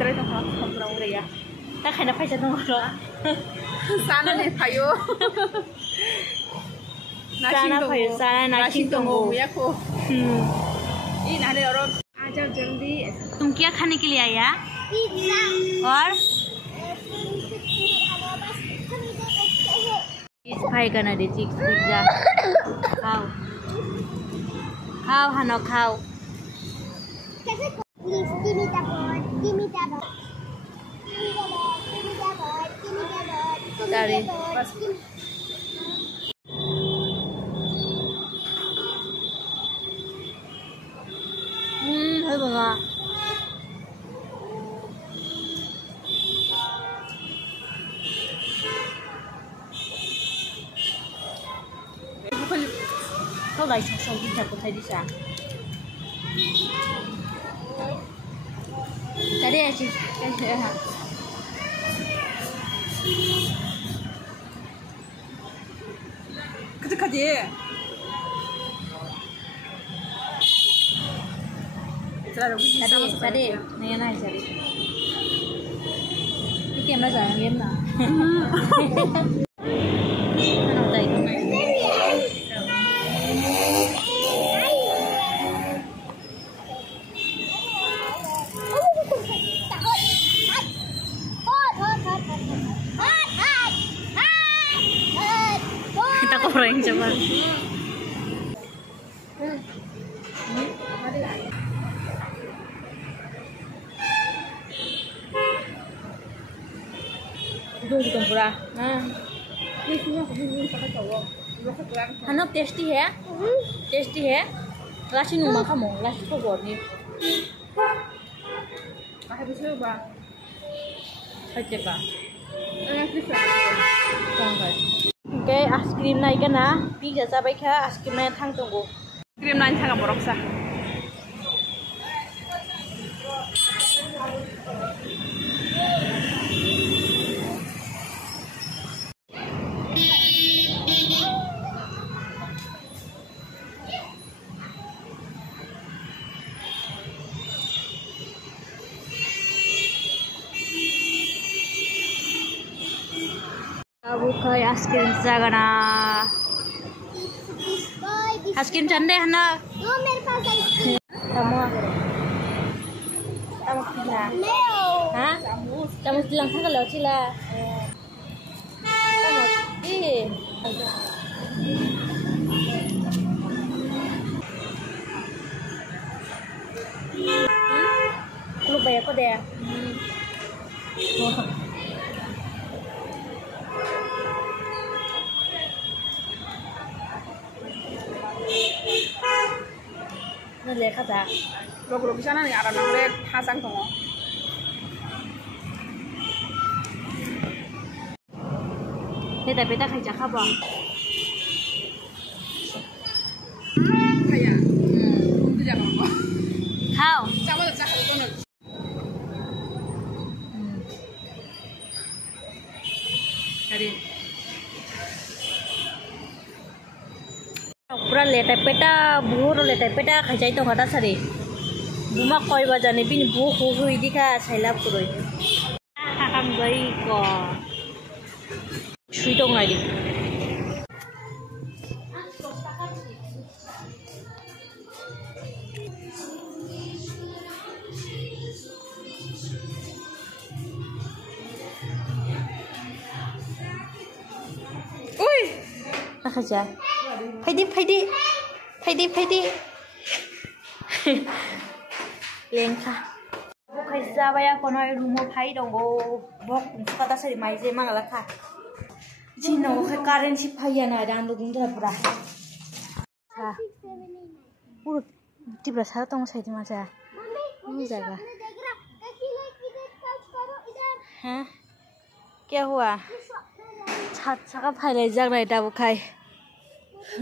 Terus tong komprong ya. Tak kena paisa dong lo. Sana nih payo. Sana payo sana nasi tunggu. Ya ko. Ini ada orang ajar जल्दी. तुम क्या खाने के लिए आया? Pizza और इस भाई का ना दे चिक्स पिज़्ज़ा. खाओ. खाओ हनो खाओ. Please give me the bird. Give me the bird. Give me the bird. Give me the bird. Give me the bird. Give me Sorry. the bird. Give me- hơi bừng à. Không lại xong đi thật của thầy đi sáng. Cái đây chị cái gì hả? 그때까지. Tadi, này này tadi. Cái kem bao giờ liếm nào? Nó tay không này. Kita koreng coba. Dung di tempura. Hano tasty है? Tasty है? Lasi numa kamu, lasi kau buat ni. Coba. Okay, ice cream naik kan na? Pizza sampai ke ice cream naik thang tunggu. Krim lain sangat boroksa. Abu kai ice cream jagana. Ice cream chande है ना? दो मेरे पास ice cream Kamu pila. Hah? Kamu bilang kan kalau cila. Kamu ih. Lu bayar kok deh. Nilai kata. Lo bisa nih ada namanya Hasan tuh. Ini tapi tak kerja apa? Kayak. Itu jangan apa. Kau. Coba cek itu nih. Jadi. Pura letai peta, buhur letai peta kerja itu kata sari. Buma koi baca ni bini buhu ini kah saya lap kuroi. Kakak baik kok. Sui dong lagi. Ui. Nak kerja. Padi. Lengkah. Bukai sabaya kono rumah pai donggo. Bok kata sari mai je mangala kah. Jino ke karen si pai na dan duging dah pura. Ha. Urut tiba sah tong saya di mana? Ini jaga. हाँ क्या हुआ छत छका फाइले जग रहा है बुखाई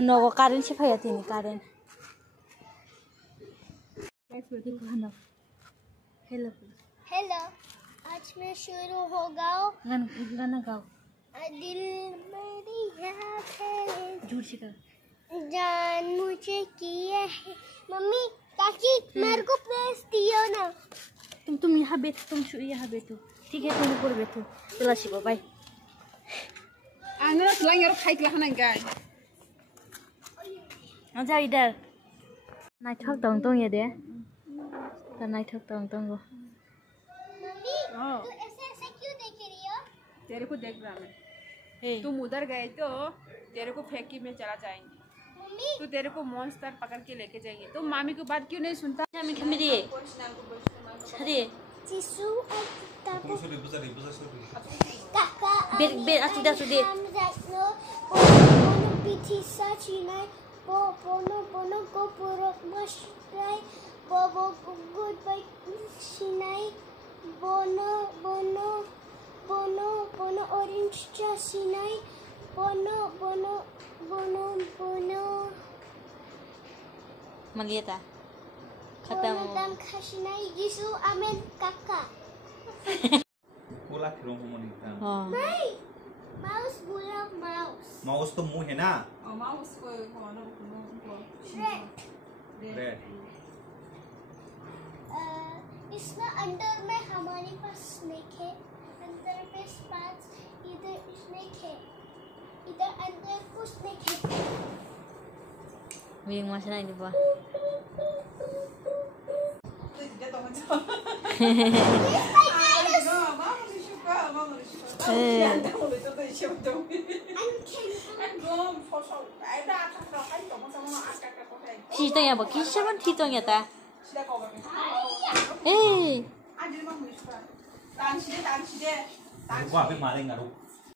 नोको कारण से फाया थी कारण हेलो हेलो आज मैं शुरू हो गाओ गाना गाओ दिल मेरी याद है झूठ से कर जान मुझे किया है मम्मी ताकि मेरे को प्लेस दियो ना तुम यहाँ बैठो, तुम यहाँ बैठो, ठीक है? तुम ऊपर बैठो, चला शिवा बाय। आना लाइन और खाई के खाना गाय। आजा इधर। नाइ थक तों ये दे। तो नाइ थक तों को। मम्मी तू ऐसे ऐसे क्यों देख रही हो? तेरे को देख रहा मैं। हे तुम उधर गए तो तेरे को फेंकी में चला जाएंगे। मम्मी तो तेरे को मॉन्स्टर पकड़ के लेके जाएंगे। तुम मामी की बात क्यों नहीं सुनता? जामी खमेरी सरी Tisu aku ber sudah Bono pitisa Chinai Bono go purok masrai Bobo goodbye Sinai Bono orange cha Sinai Bono Malieta खत्म Bono Kashinai Gisu Amen Kaka बोला खिरों को मनी था नहीं mouse बोला mouse माउस तो मुंह है ना माउस को red रेड इसमें अंदर में हमारे पास स्नेक है अंदर में स्पाइक्स इधर स्नेक है इधर अंदर कुछ स्नेक है Wing masa na ini ba? Titong ya ba? Kisah man titong ya ta? Eh. रुको अभी मारेंगे रुक